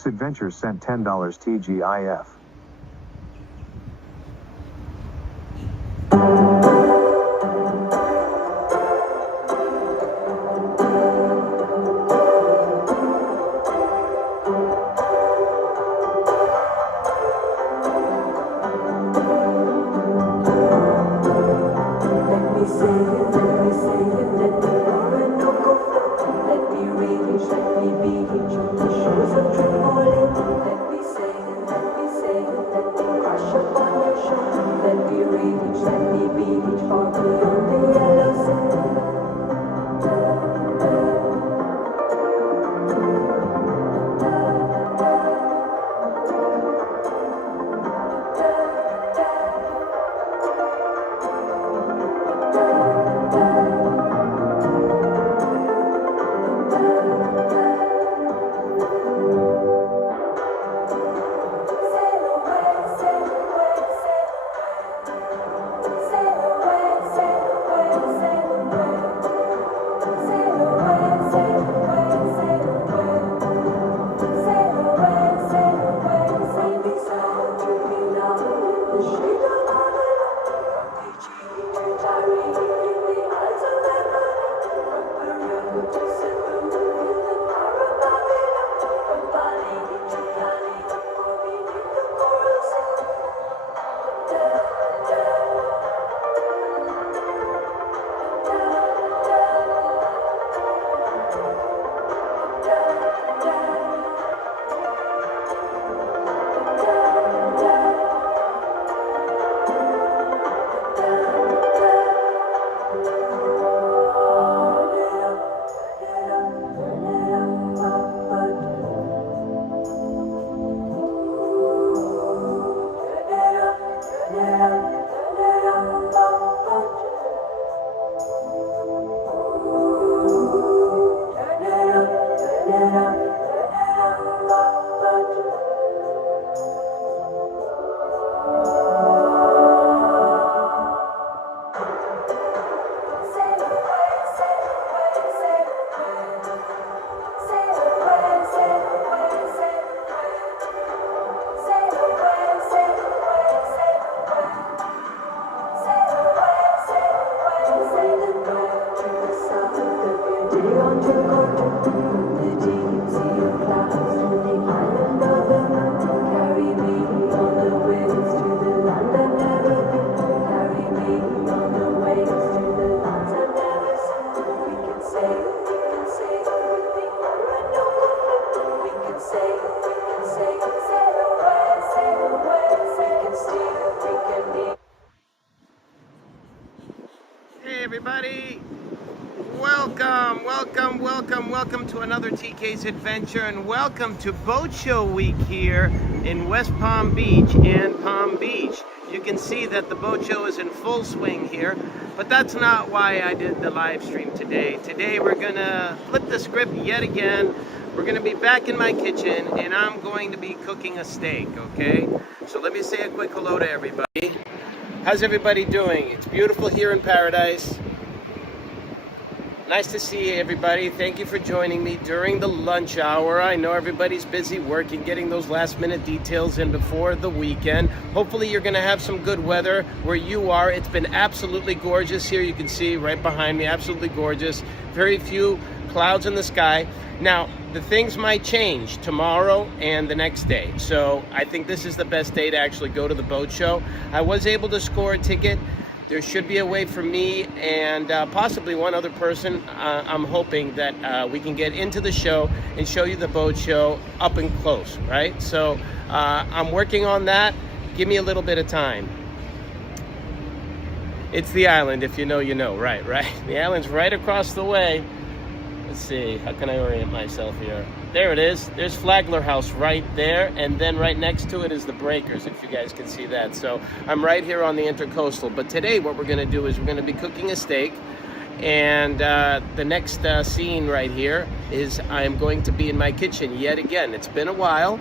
X Adventures sent $10 TGIF. Everybody, welcome to another TK's Adventure, and welcome to Boat Show Week here in West Palm Beach and Palm Beach. You can see that the boat show is in full swing here, but that's not why I did the live stream today. Today we're gonna flip the script yet again. We're gonna be back in my kitchen and I'm going to be cooking a steak, okay? So let me say a quick hello to everybody. How's everybody doing? It's beautiful here in paradise. Nice to see everybody. Thank you for joining me during the lunch hour. I know everybody's busy working, getting those last minute details in before the weekend. Hopefully you're gonna have some good weather where you are. It's been absolutely gorgeous here. You can see right behind me, absolutely gorgeous. Very few clouds in the sky. Now, the things might change tomorrow and the next day. So I think this is the best day to actually go to the boat show. I was able to score a ticket. There should be a way for me and possibly one other person. I'm hoping that we can get into the show and show you the boat show up and close, right? So I'm working on that. Give me a little bit of time. It's the island, if you know, you know. Right. The island's right across the way. Let's see, how can I orient myself here? There it is. There's Flagler House right there, and then right next to it is the Breakers, if you guys can see that. So I'm right here on the Intercoastal. But today what we're going to do is we're going to be cooking a steak, and the next scene right here is I'm going to be in my kitchen yet again. It's been a while,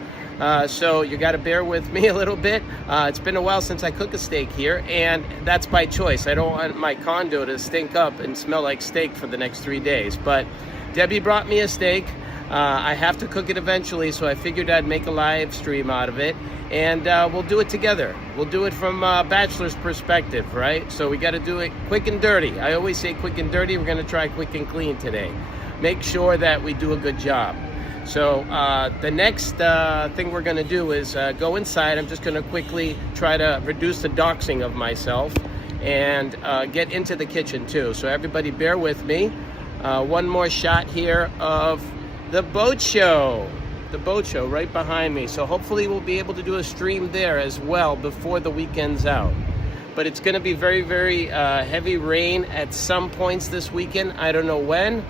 so you got to bear with me a little bit. It's been a while since I cook a steak here, and that's by choice. I don't want my condo to stink up and smell like steak for the next 3 days, but Debbie brought me a steak. I have to cook it eventually, so I figured I'd make a live stream out of it, and we'll do it together. We'll do it from a bachelor's perspective, right? So we got to do it quick and dirty. I always say quick and dirty. We're going to try quick and clean today. Make sure that we do a good job. So the next thing we're going to do is go inside. I'm just going to quickly try to reduce the doxing of myself and get into the kitchen too. So everybody bear with me. One more shot here of the boat show. The boat show right behind me. So hopefully we'll be able to do a stream there as well before the weekend's out. But it's going to be very, very heavy rain at some points this weekend. I don't know when.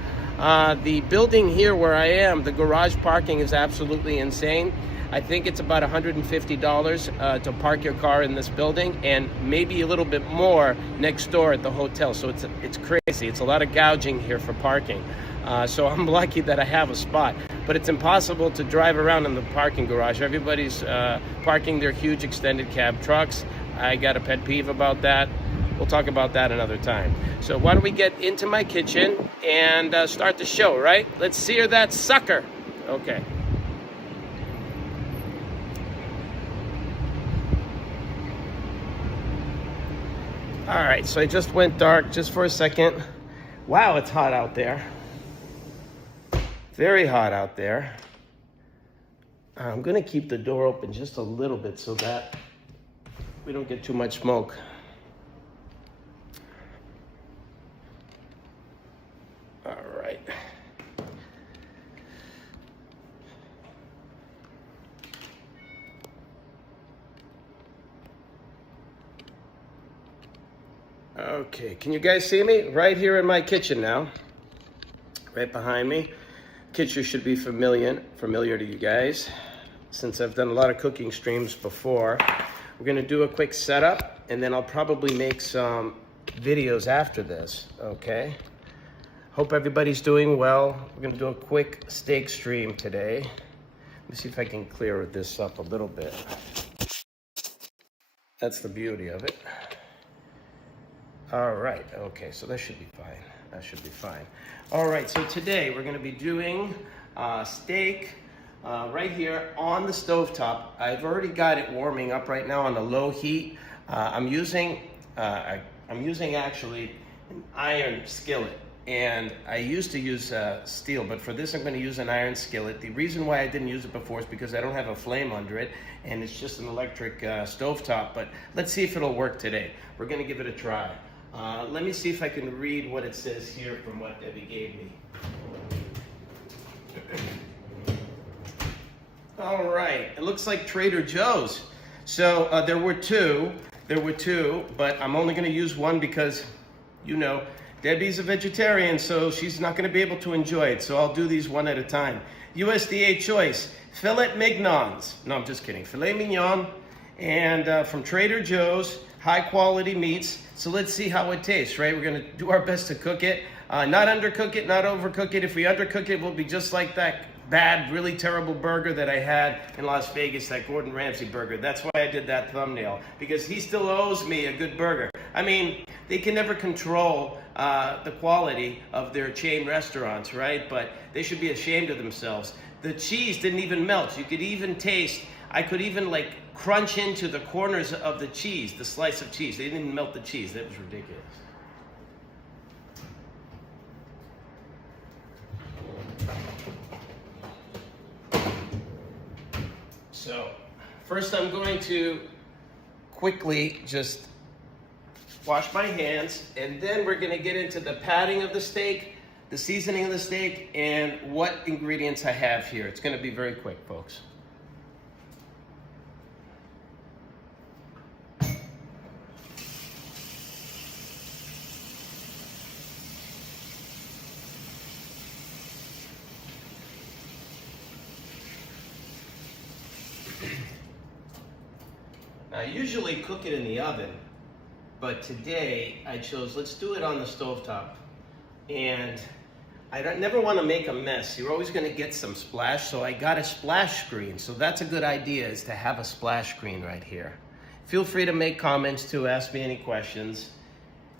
The building here where I am, the garage parking is absolutely insane. I think it's about $150 to park your car in this building, and maybe a little bit more next door at the hotel. So it's crazy. It's a lot of gouging here for parking. So I'm lucky that I have a spot. But it's impossible to drive around in the parking garage. Everybody's parking their huge extended cab trucks. I got a pet peeve about that. We'll talk about that another time. So why don't we get into my kitchen and start the show, right? Let's sear that sucker. Okay. All right, so I just went dark just for a second. Wow, it's hot out there. Very hot out there. I'm gonna keep the door open just a little bit so that we don't get too much smoke. All right. Okay, can you guys see me? Right here in my kitchen now. Right behind me. Kitchen should be familiar to you guys, since I've done a lot of cooking streams before. We're gonna do a quick setup, and then I'll probably make some videos after this, okay? Hope everybody's doing well. We're gonna do a quick steak stream today. Let me see if I can clear this up a little bit. That's the beauty of it. All right, okay, so that should be fine. That should be fine. All right, so today we're gonna be doing steak right here on the stovetop. I've already got it warming up right now on a low heat. I'm using actually an iron skillet. And I used to use steel, but for this I'm going to use an iron skillet. The reason why I didn't use it before is because I don't have a flame under it, and it's just an electric stovetop. But let's see if it'll work today. We're going to give it a try. Let me see if I can read what it says here from what Debbie gave me. All right, it looks like Trader Joe's. So there were two, but I'm only going to use one because, you know, Debbie's a vegetarian, so she's not going to be able to enjoy it. So I'll do these one at a time. USDA choice, Filet Mignons. No, I'm just kidding. Filet Mignon, and from Trader Joe's, high quality meats. So let's see how it tastes, right? We're going to do our best to cook it. Not undercook it, not overcook it. If we undercook it, we'll be just like that bad, really terrible burger that I had in Las Vegas, that Gordon Ramsay burger. That's why I did that thumbnail, because he still owes me a good burger. I mean, they can never control the quality of their chain restaurants, right? But they should be ashamed of themselves. The cheese didn't even melt. You could even taste, I could even like crunch into the corners of the cheese, the slice of cheese. They didn't even melt the cheese. That was ridiculous. So first I'm going to quickly just wash my hands, and then we're going to get into the patting of the steak, the seasoning of the steak, and what ingredients I have here. It's going to be very quick, folks. I usually cook it in the oven, but today I chose, let's do it on the stovetop. And I never want to make a mess. You're always going to get some splash, so I got a splash screen. So that's a good idea, is to have a splash screen right here. Feel free to make comments too, ask me any questions.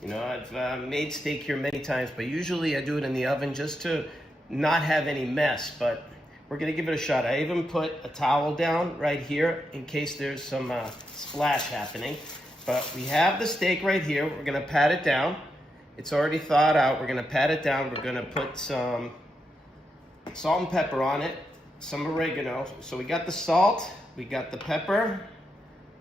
You know, I've made steak here many times, but usually I do it in the oven just to not have any mess. But we're gonna give it a shot. I even put a towel down right here in case there's some splash happening. But we have the steak right here. We're gonna pat it down. It's already thawed out. We're gonna pat it down. We're gonna put some salt and pepper on it, some oregano. So we got the salt, we got the pepper,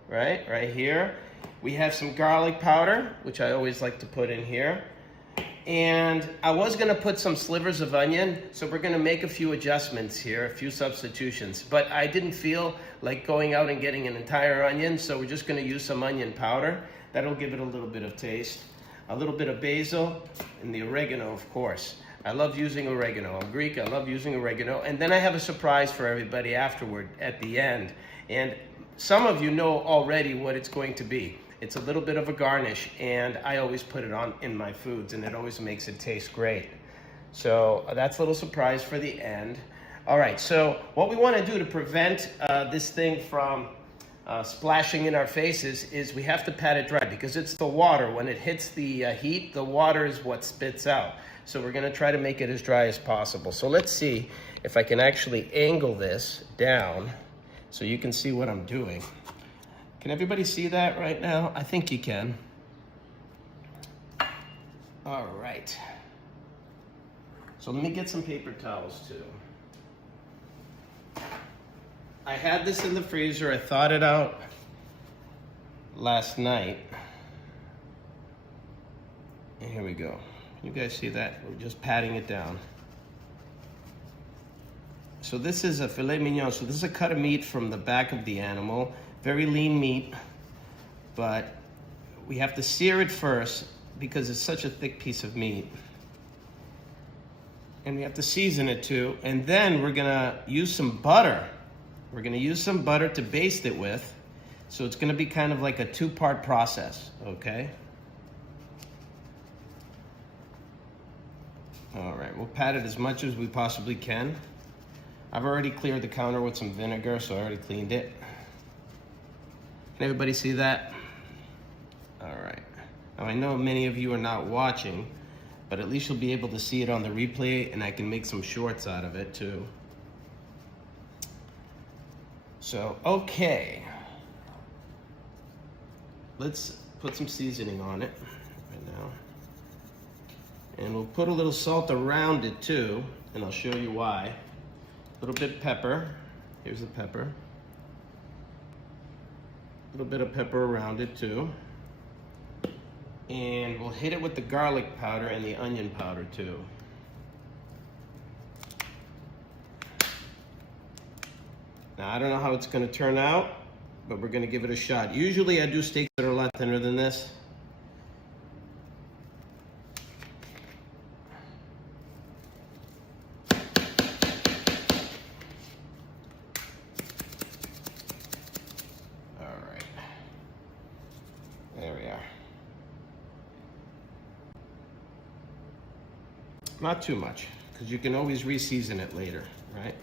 right here. We have some garlic powder, which I always like to put in here. And I was gonna put some slivers of onion, so we're gonna make a few adjustments here, a few substitutions. But I didn't feel like going out and getting an entire onion, so we're just gonna use some onion powder. That'll give it a little bit of taste. A little bit of basil, and the oregano, of course. I love using oregano. I'm Greek, I love using oregano. And then I have a surprise for everybody afterward, at the end. And some of you know already what it's going to be. It's a little bit of a garnish, and I always put it on in my foods, and it always makes it taste great. So that's a little surprise for the end. All right, so what we want to do to prevent this thing from splashing in our faces is we have to pat it dry, because it's the water. When it hits the heat, the water is what spits out. So we're going to try to make it as dry as possible. So let's see if I can actually angle this down so you can see what I'm doing. Can everybody see that right now? I think you can. All right. So let me get some paper towels too. I had this in the freezer. I thawed it out last night. And here we go. You guys see that? We're just patting it down. So this is a filet mignon. So this is a cut of meat from the back of the animal. Very lean meat, but we have to sear it first because it's such a thick piece of meat. And we have to season it too. And then we're gonna use some butter. We're gonna use some butter to baste it with. So it's gonna be kind of like a two-part process, okay? All right, we'll pat it as much as we possibly can. I've already cleared the counter with some vinegar, so I already cleaned it. Can everybody see that? All right. Now I know many of you are not watching, but at least you'll be able to see it on the replay, and I can make some shorts out of it too. So, okay. Let's put some seasoning on it right now. And we'll put a little salt around it too, and I'll show you why. A little bit of pepper. Here's the pepper. A little bit of pepper around it too. And we'll hit it with the garlic powder and the onion powder too. Now I don't know how it's gonna turn out, but we're gonna give it a shot. Usually I do steaks that are a lot thinner than this. Not too much, because you can always re-season it later, right?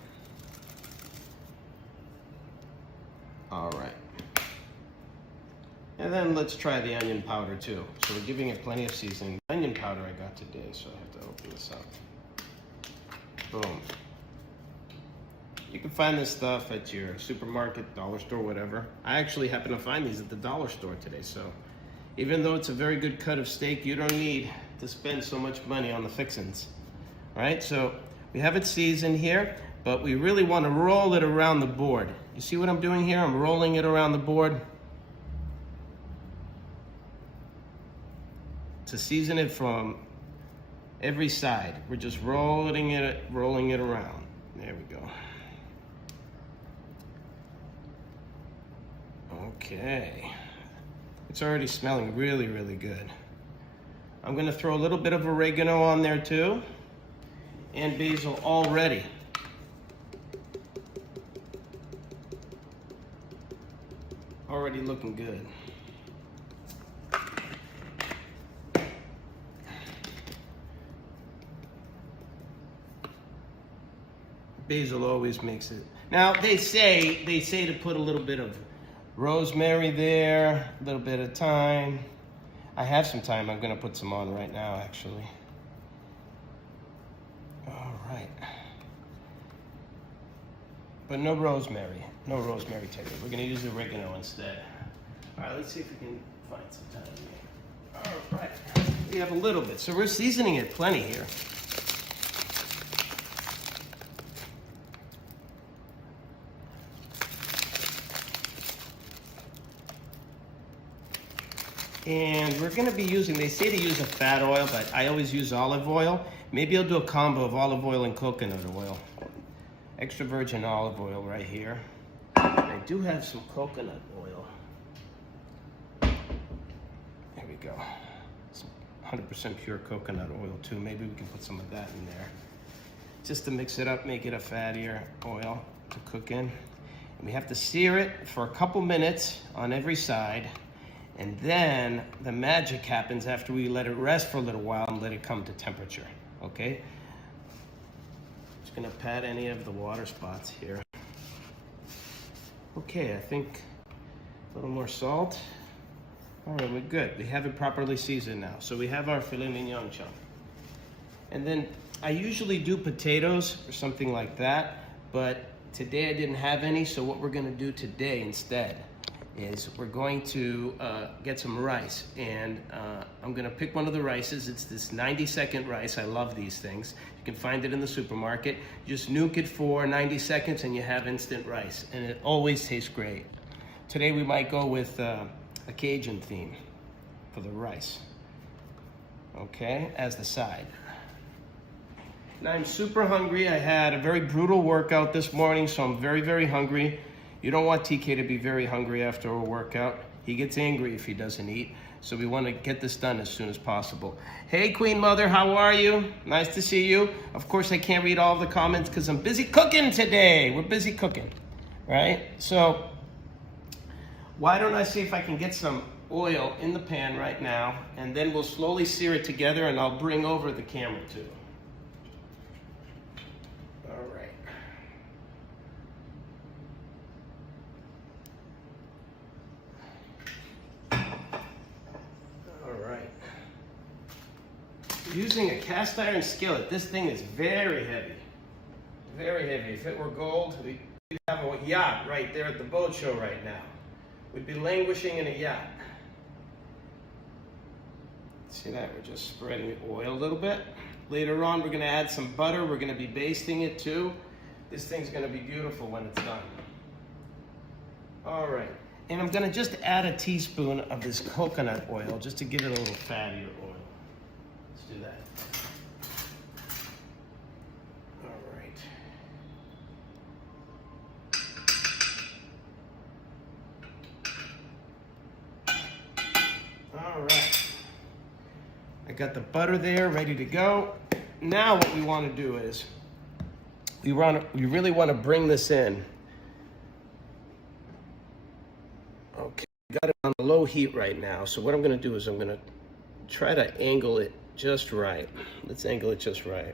All right. And then let's try the onion powder too. So we're giving it plenty of seasoning. Onion powder I got today, so I have to open this up. Boom. You can find this stuff at your supermarket, dollar store, whatever. I actually happen to find these at the dollar store today, so even though it's a very good cut of steak, you don't need to spend so much money on the fixins. All right, so we have it seasoned here, but we really want to roll it around the board. You see what I'm doing here? I'm rolling it around the board to season it from every side. We're just rolling it around. There we go. Okay. It's already smelling really, really good. I'm gonna throw a little bit of oregano on there too, and basil already. Already looking good. Basil always makes it. Now they say to put a little bit of rosemary there, a little bit of thyme. I have some thyme. I'm gonna put some on right now, actually. All right. but no rosemary. No rosemary today. We're gonna use oregano instead. All right, let's see if we can find some time here. All right, we have a little bit. So we're seasoning it plenty here. And we're gonna be using, they say to use a fat oil, but I always use olive oil. Maybe I'll do a combo of olive oil and coconut oil. Extra virgin olive oil right here. I do have some coconut oil. There we go. Some 100% pure coconut oil too. Maybe we can put some of that in there. Just to mix it up, make it a fattier oil to cook in. And we have to sear it for a couple minutes on every side. And then the magic happens after we let it rest for a little while and let it come to temperature, okay? Just gonna pat any of the water spots here. Okay, I think a little more salt. All right, we're good. We have it properly seasoned now. So we have our filet mignon chunk. And then I usually do potatoes or something like that, but today I didn't have any, so what we're gonna do today instead is we're going to get some rice, and I'm gonna pick one of the rices. It's this 90-second rice. I love these things. You can find it in the supermarket. Just nuke it for 90 seconds and you have instant rice, and it always tastes great. Today we might go with a Cajun theme for the rice, okay, as the side. Now I'm super hungry. I had a very brutal workout this morning, so I'm very, very hungry. You don't want TK to be very hungry after a workout. He gets angry if he doesn't eat. So we want to get this done as soon as possible. Hey, Queen Mother, how are you? Nice to see you. Of course, I can't read all of the comments because I'm busy cooking today. We're busy cooking, right? So why don't I see if I can get some oil in the pan right now, and then we'll slowly sear it together, and I'll bring over the camera too. Using a cast iron skillet. This thing is very heavy. Very heavy. If it were gold, we'd have a yacht right there at the boat show right now. We'd be languishing in a yacht. See that? We're just spreading the oil a little bit. Later on, we're going to add some butter. We're going to be basting it too. This thing's going to be beautiful when it's done. All right. And I'm going to just add a teaspoon of this coconut oil just to give it a little fattier oil. Let's do that. All right. All right. I got the butter there ready to go. Now what we want to do is we really want to bring this in. Okay, got it on low heat right now. So what I'm going to do is I'm going to try to angle it just right. Let's angle it just right.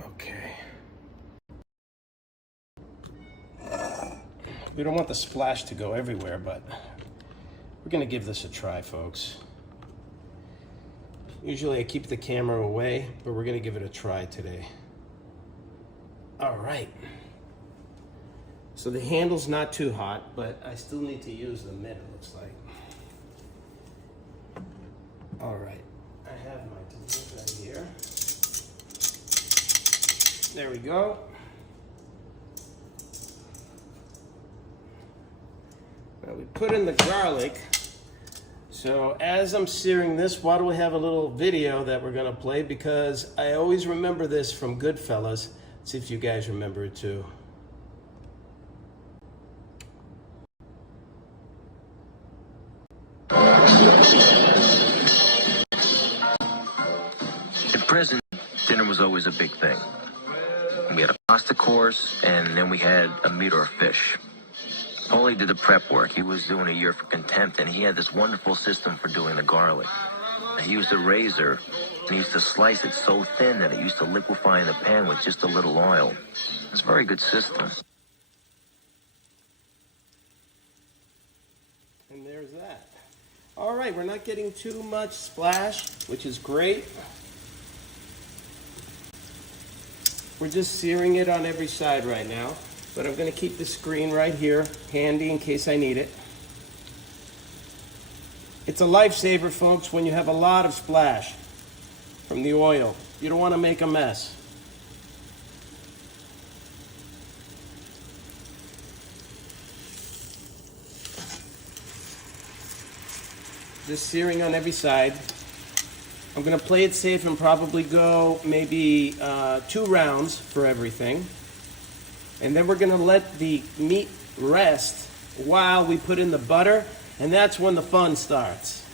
Okay. We don't want the splash to go everywhere, but we're gonna give this a try, folks. Usually I keep the camera away, but we're gonna give it a try today. All right. So the handle's not too hot, but I still need to use the mitt, it looks like. All right, I have my tomato right here. There we go. Now we put in the garlic. So as I'm searing this, why do we have a little video that we're gonna play? Because I always remember this from Goodfellas. See if you guys remember it too. Prison, dinner was always a big thing. We had a pasta course, and then we had a meat or a fish. Paulie did the prep work. He was doing a year for contempt, and he had this wonderful system for doing the garlic. He used a razor, and he used to slice it so thin that it used to liquefy in the pan with just a little oil. It's a very good system. And there's that. All right, we're not getting too much splash, which is great. We're just searing it on every side right now, but I'm gonna keep the screen right here handy in case I need it. It's a lifesaver, folks, when you have a lot of splash from the oil. You don't wanna make a mess. Just searing on every side. I'm gonna play it safe and probably go maybe 2 rounds for everything. And then we're gonna let the meat rest while we put in the butter, and that's when the fun starts.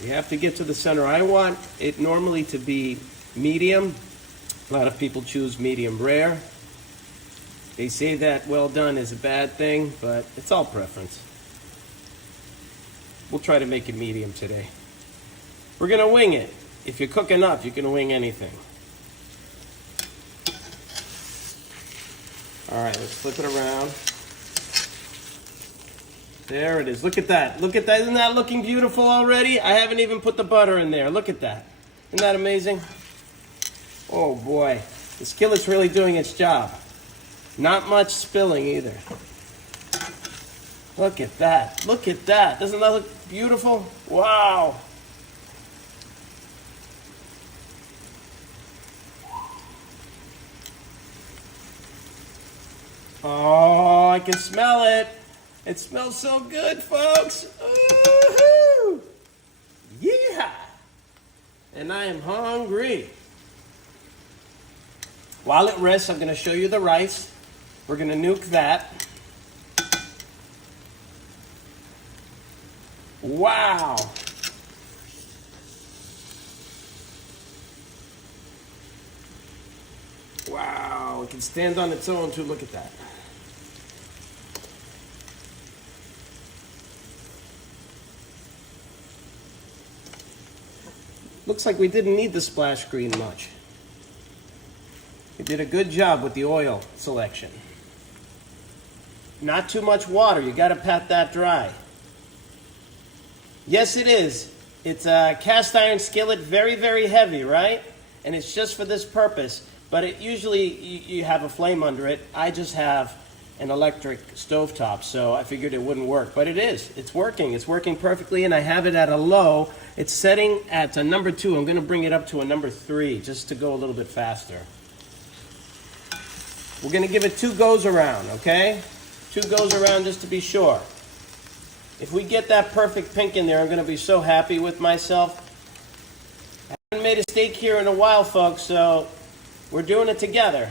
You have to get to the center. I want it normally to be medium. A lot of people choose medium rare. They say that well done is a bad thing, but it's all preference. We'll try to make it medium today. We're gonna wing it. If you cook enough, you can wing anything. All right, let's flip it around. There it is. Look at that. Look at that. Isn't that looking beautiful already? I haven't even put the butter in there. Look at that. Isn't that amazing? Oh boy, the skillet's really doing its job. Not much spilling either. Look at that. Look at that. Doesn't that look beautiful? Wow. Oh, I can smell it. It smells so good, folks. Woo-hoo! Yeah. And I am hungry. While it rests, I'm going to show you the rice. We're going to nuke that. Wow. Wow. It can stand on its own too. Look at that. Looks like we didn't need the splash screen much. You did a good job with the oil selection. Not too much water. You got to pat that dry. Yes, it is. It's a cast iron skillet, very, very heavy, right? And it's just for this purpose. But it usually, you have a flame under it. I just have an electric stovetop, so I figured it wouldn't work. But it is. It's working. It's working perfectly, and I have it at a low. It's setting at a number 2. I'm going to bring it up to a number 3 just to go a little bit faster. We're going to give it 2 goes around, okay? 2 goes around just to be sure. If we get that perfect pink in there, I'm going to be so happy with myself. I haven't made a steak here in a while, folks, so we're doing it together.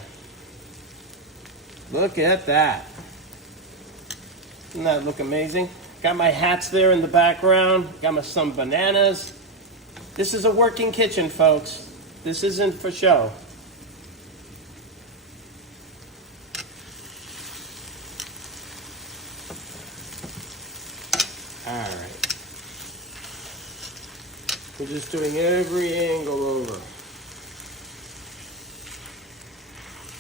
Look at that. Doesn't that look amazing? Got my hats there in the background. Got some bananas. This is a working kitchen, folks. This isn't for show. All right. We're just doing every angle over.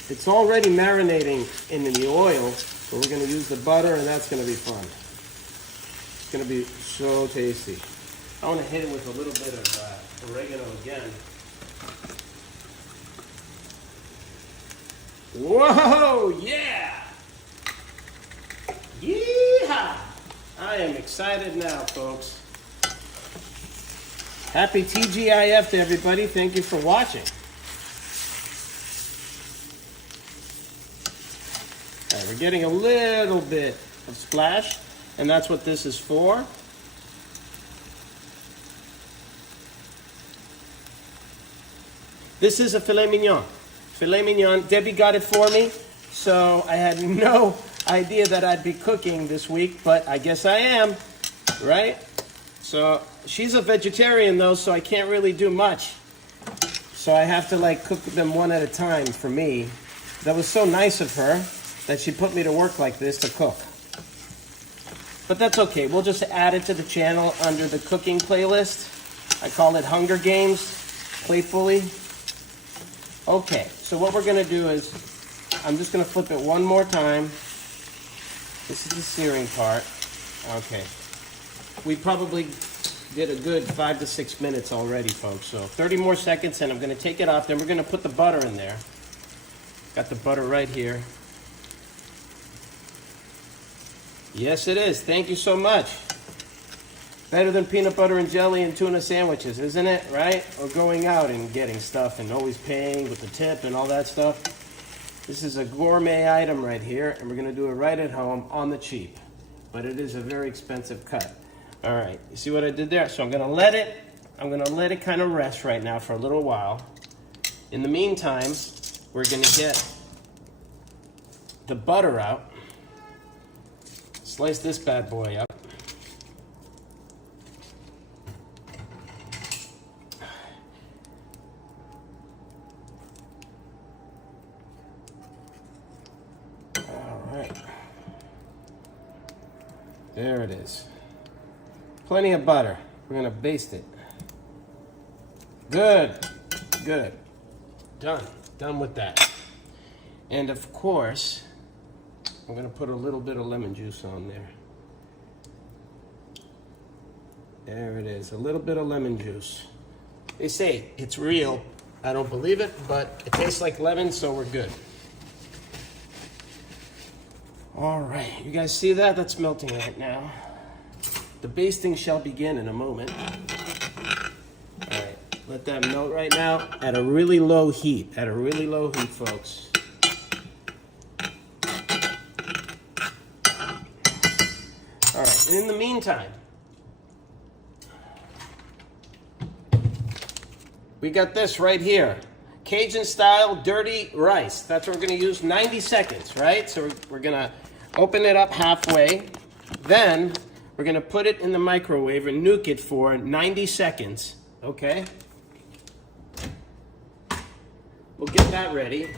It's already marinating in the oil, but we're going to use the butter, and that's going to be fun. It's going to be so tasty. I want to hit it with a little bit of oregano again. Whoa, yeah! Yeehaw! I am excited now, folks. Happy TGIF to everybody. Thank you for watching. All right, we're getting a little bit of splash, and that's what this is for. This is a filet mignon. Filet mignon. Debbie got it for me, so I had no idea that I'd be cooking this week, but I guess I am, right? So she's a vegetarian though, so I can't really do much. So I have to like cook them one at a time for me. That was so nice of her that she put me to work like this to cook. But that's okay. We'll just add it to the channel under the cooking playlist. I call it Hunger Games, playfully. Okay, so what we're gonna do is, I'm just gonna flip it one more time. This is the searing part. Okay. We probably did a good 5 to 6 minutes already, folks. So 30 more seconds, and I'm going to take it off. Then we're going to put the butter in there. Got the butter right here. Yes, it is. Thank you so much. Better than peanut butter and jelly and tuna sandwiches, isn't it? Right? Or going out and getting stuff and always paying with the tip and all that stuff. This is a gourmet item right here, and we're going to do it right at home on the cheap. But it is a very expensive cut. All right, you see what I did there? So I'm going to let it kind of rest right now for a little while. In the meantime, we're going to get the butter out. Slice this bad boy up. All right. There it is. Plenty of butter. We're going to baste it. Good. Good. Done. Done with that. And of course, I'm going to put a little bit of lemon juice on there. There it is. A little bit of lemon juice. They say it's real. I don't believe it, but it tastes like lemon, so we're good. All right. You guys see that? That's melting right now. The basting shall begin in a moment. All right, let that melt right now at a really low heat. At a really low heat, folks. All right, and in the meantime, we got this right here. Cajun-style dirty rice. That's what we're gonna use, 90 seconds, right? So we're gonna open it up halfway. Then we're gonna put it in the microwave and nuke it for 90 seconds, okay? We'll get that ready.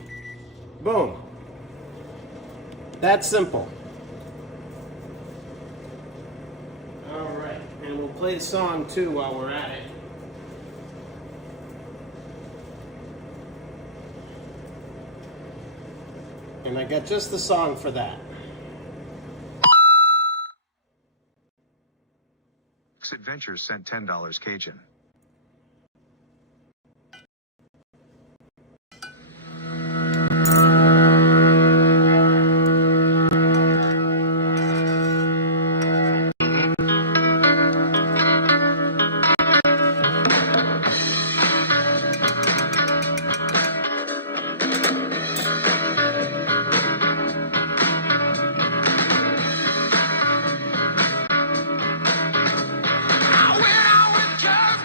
Boom. That's simple. All right, and we'll play the song too while we're at it. And I got just the song for that. Adventures sent $10 Cajun. I went out with Jeff.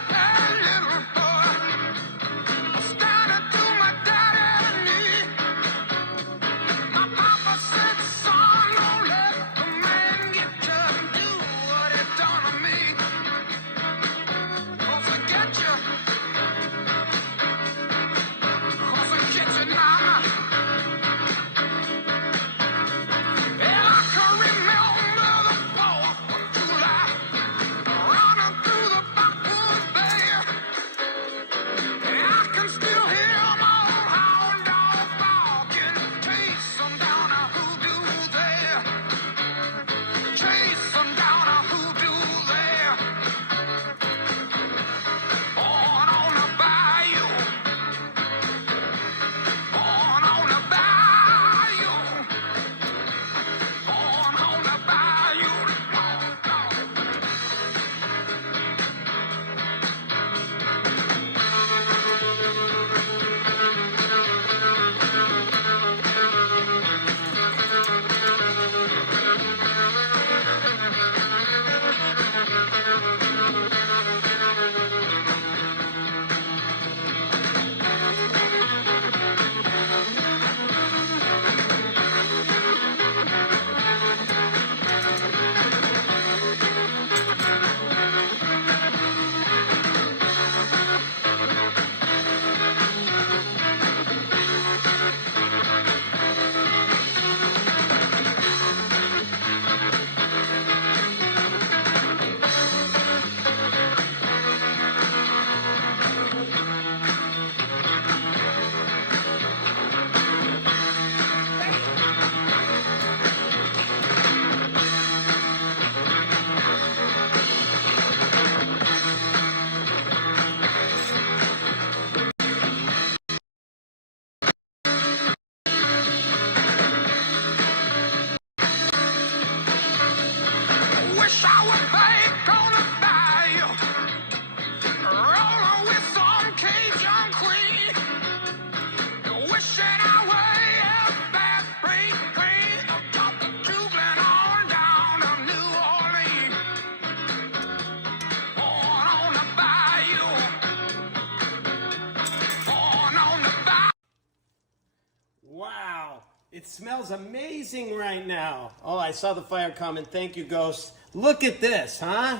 smells amazing right now. Oh, I saw the fire comment. Thank you, Ghost. Look at this, huh?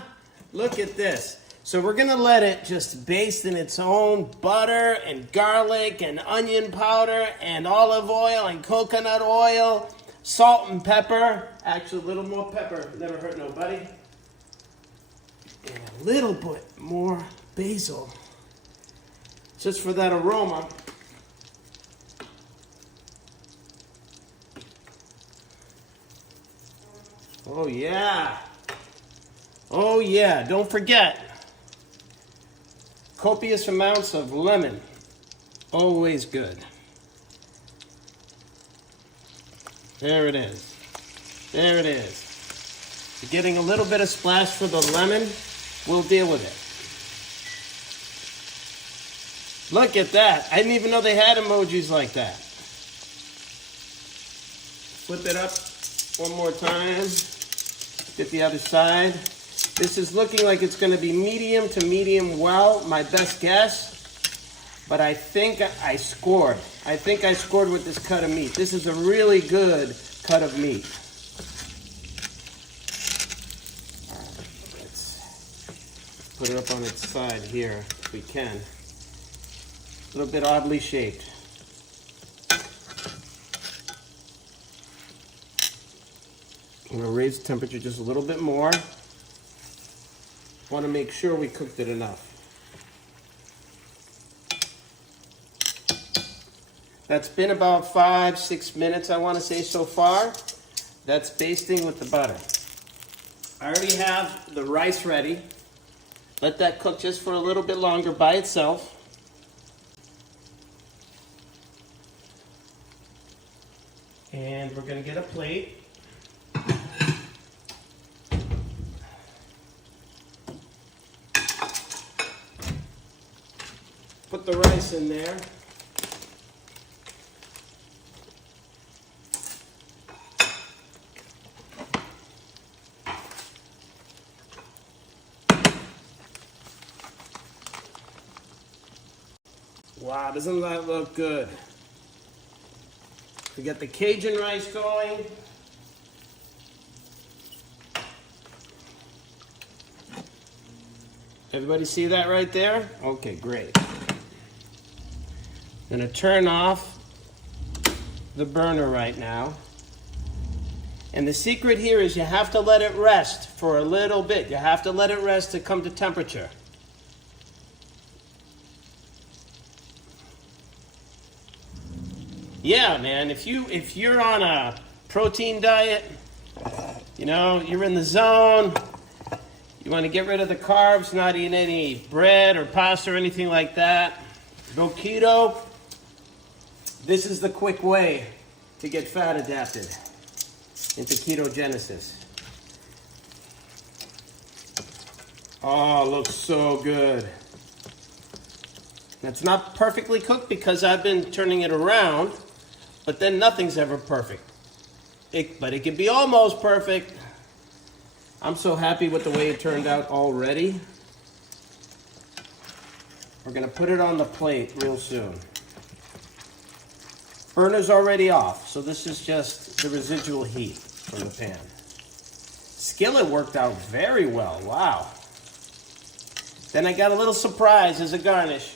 Look at this. So we're gonna let it just baste in its own butter and garlic and onion powder and olive oil and coconut oil, salt and pepper. Actually, a little more pepper, never hurt nobody. And a little bit more basil, just for that aroma. Oh yeah. Oh yeah, don't forget. Copious amounts of lemon. Always good. There it is. There it is. You're getting a little bit of splash for the lemon. We'll deal with it. Look at that. I didn't even know they had emojis like that. Flip it up one more time. Get the other side. This is looking like it's going to be medium to medium well, my best guess. But I think I scored. I think I scored with this cut of meat. This is a really good cut of meat. All right, let's put it up on its side here if we can. A little bit oddly shaped. I'm going to raise the temperature just a little bit more. Want to make sure we cooked it enough. That's been about 5-6 minutes, I want to say, so far. That's basting with the butter. I already have the rice ready. Let that cook just for a little bit longer by itself. And we're going to get a plate. Put the rice in there. Wow, doesn't that look good? We got the Cajun rice going. Everybody see that right there? Okay, great. I'm gonna turn off the burner right now. And the secret here is you have to let it rest for a little bit. You have to let it rest to come to temperature. Yeah, man, if you're on a protein diet, you know, you're in the zone, you want to get rid of the carbs, not eating any bread or pasta or anything like that, go keto, this is the quick way to get fat adapted into ketogenesis. Oh, looks so good. It's not perfectly cooked because I've been turning it around, but then nothing's ever perfect. But it can be almost perfect. I'm so happy with the way it turned out already. We're gonna put it on the plate real soon. Burner's already off, so this is just the residual heat from the pan. Skillet worked out very well, wow. Then I got a little surprise as a garnish.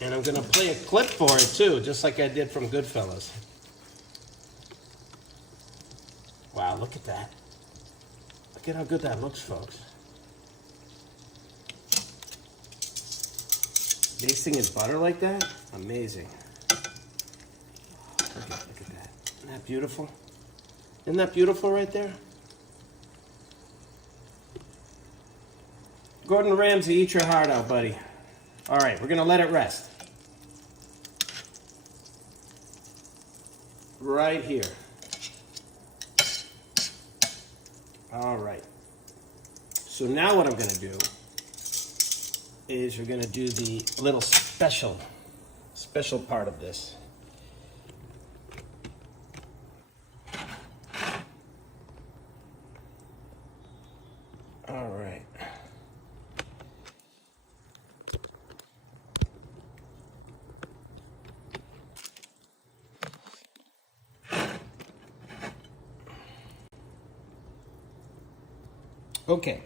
And I'm gonna play a clip for it too, just like I did from Goodfellas. Wow, look at that. Look at how good that looks, folks. Basting in butter like that? Amazing. Look at that. Isn't that beautiful? Isn't that beautiful right there? Gordon Ramsay, eat your heart out, buddy. All right, we're gonna let it rest. Right here. All right. So now what I'm gonna do is we're gonna do the little special part of this. All right. Okay,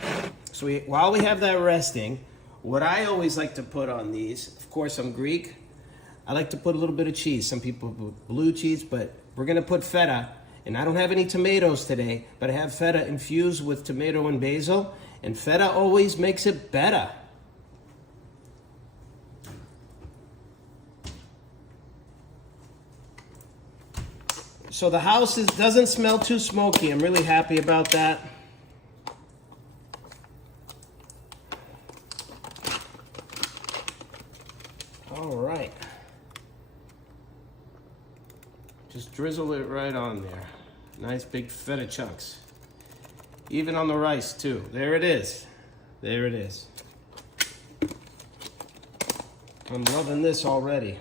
so while we have that resting, what I always like to put on these, of course I'm Greek, I like to put a little bit of cheese. Some people put blue cheese, but we're gonna put feta. And I don't have any tomatoes today, but I have feta infused with tomato and basil, and feta always makes it better. So the house doesn't smell too smoky. I'm really happy about that. All right. Just drizzle it right on there. Nice big feta chunks. Even on the rice too. There it is. There it is. I'm loving this already.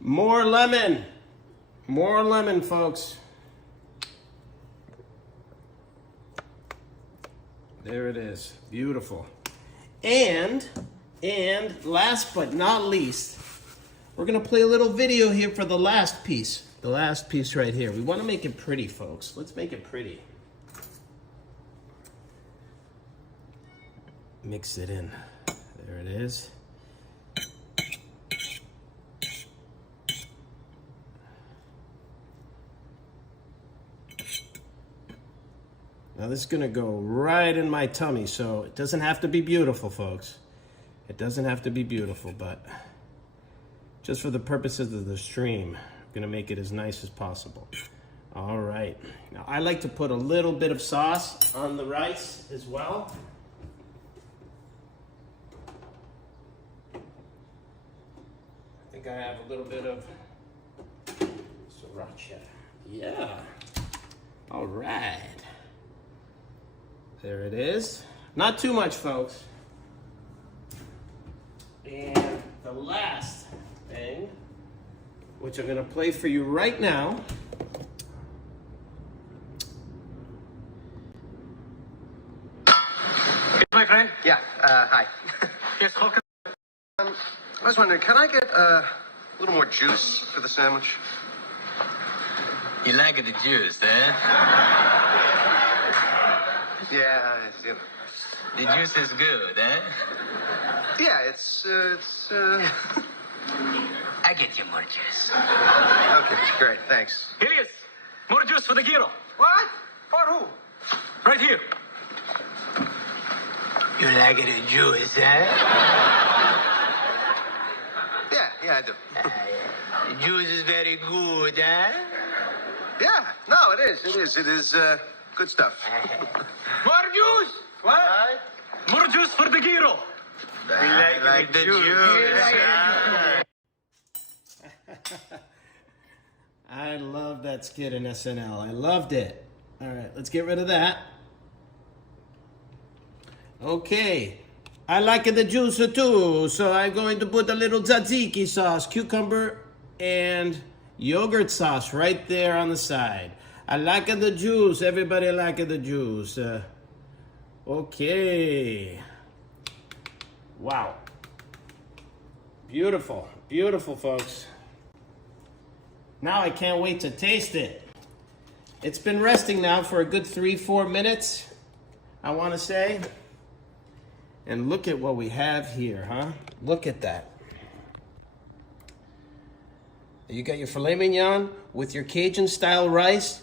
More lemon. More lemon, folks. There it is. Beautiful. And last but not least, we're gonna play a little video here for the last piece. The last piece right here. We want to make it pretty, folks. Let's make it pretty. Mix it in. There it is. Now this is going to go right in my tummy, so it doesn't have to be beautiful, folks. It doesn't have to be beautiful, but just for the purposes of the stream, I'm going to make it as nice as possible. All right. Now I like to put a little bit of sauce on the rice as well. I think I have a little bit of sriracha. Yeah. All right. There it is. Not too much, folks. And the last thing, which I'm going to play for you right now. My friend? Yeah, hi. Yes, how can I was wondering, can I get a little more juice for the sandwich? You like the juice, eh? Yeah, you know. The juice is good, eh? Yeah, it's I get you more juice. okay, great, thanks. Here he is. More juice for the gyro. What? For who? Right here. You like the juice, eh? Yeah, I do. The juice is very good, eh? Yeah, no, it is good stuff. More juice. What? More juice for the gyro. I like the juice. I love that skit in SNL. I loved it. All right, let's get rid of that. Okay, I like the juice too, so I'm going to put a little tzatziki sauce, cucumber, and yogurt sauce right there on the side. I like the juice. Everybody like the juice. Okay. Wow. Beautiful. Beautiful, folks. Now I can't wait to taste it. It's been resting now for a good 3-4 minutes, I want to say. And look at what we have here, huh? Look at that. You got your filet mignon with your Cajun-style rice,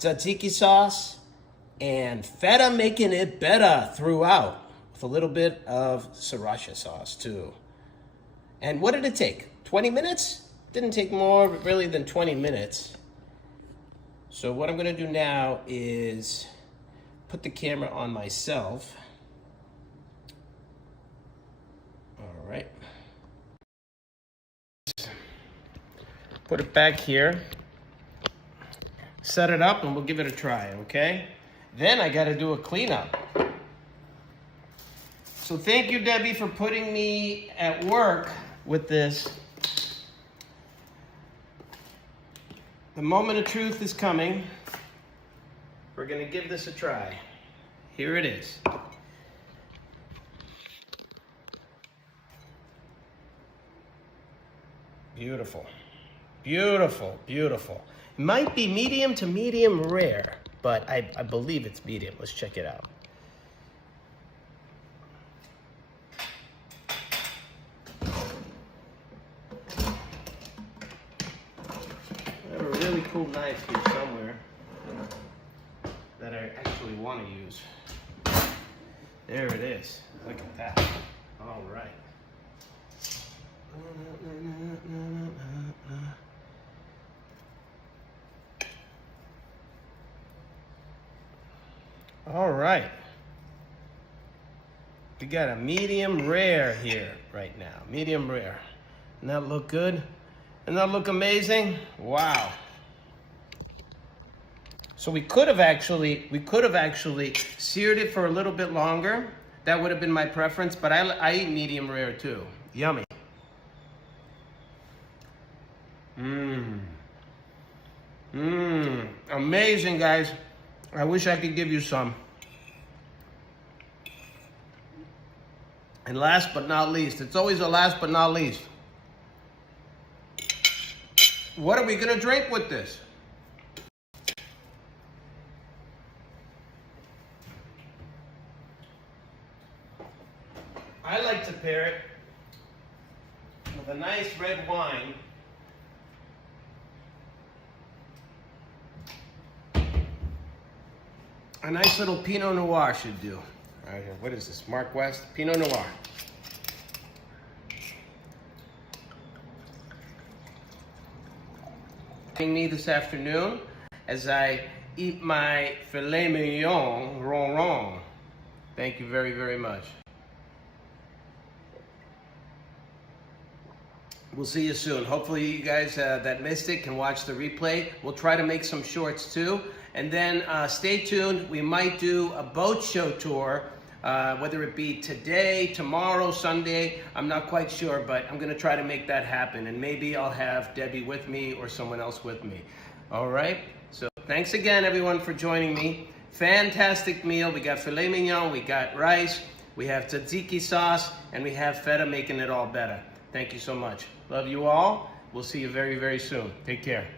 tzatziki sauce, and feta making it better throughout, with a little bit of sriracha sauce too. And what did it take? 20 minutes? Didn't take more really than 20 minutes. So what I'm gonna do now is put the camera on myself. All right. Put it back here. Set it up and we'll give it a try, okay? Then I gotta do a cleanup. So thank you, Debbie, for putting me at work with this. The moment of truth is coming. We're gonna give this a try. Here it is. Beautiful. Beautiful, beautiful. It might be medium to medium rare, but I believe it's medium. Let's check it out. cool knife here somewhere that I actually want to use. There it is. Look at that. All right. All right. We got a medium rare here right now. Medium rare. Doesn't that look good? Doesn't that look amazing? Wow. So we could have actually seared it for a little bit longer. That would have been my preference, but I eat medium rare too. Yummy. Amazing, guys. I wish I could give you some. And last but not least, it's always a last but not least. What are we gonna drink with this? I like to pair it with a nice red wine. A nice little Pinot Noir should do. Right here. What is this? Mark West Pinot Noir. Me this afternoon as I eat my Filet Mignon ronron. Thank you very, very much. We'll see you soon. Hopefully you guys that missed it can watch the replay. We'll try to make some shorts too. And then stay tuned. We might do a boat show tour, whether it be today, tomorrow, Sunday. I'm not quite sure, but I'm going to try to make that happen. And maybe I'll have Debbie with me or someone else with me. All right? So thanks again, everyone, for joining me. Fantastic meal. We got filet mignon, we got rice, we have tzatziki sauce, and we have feta making it all better. Thank you so much. Love you all. We'll see you very, very soon. Take care.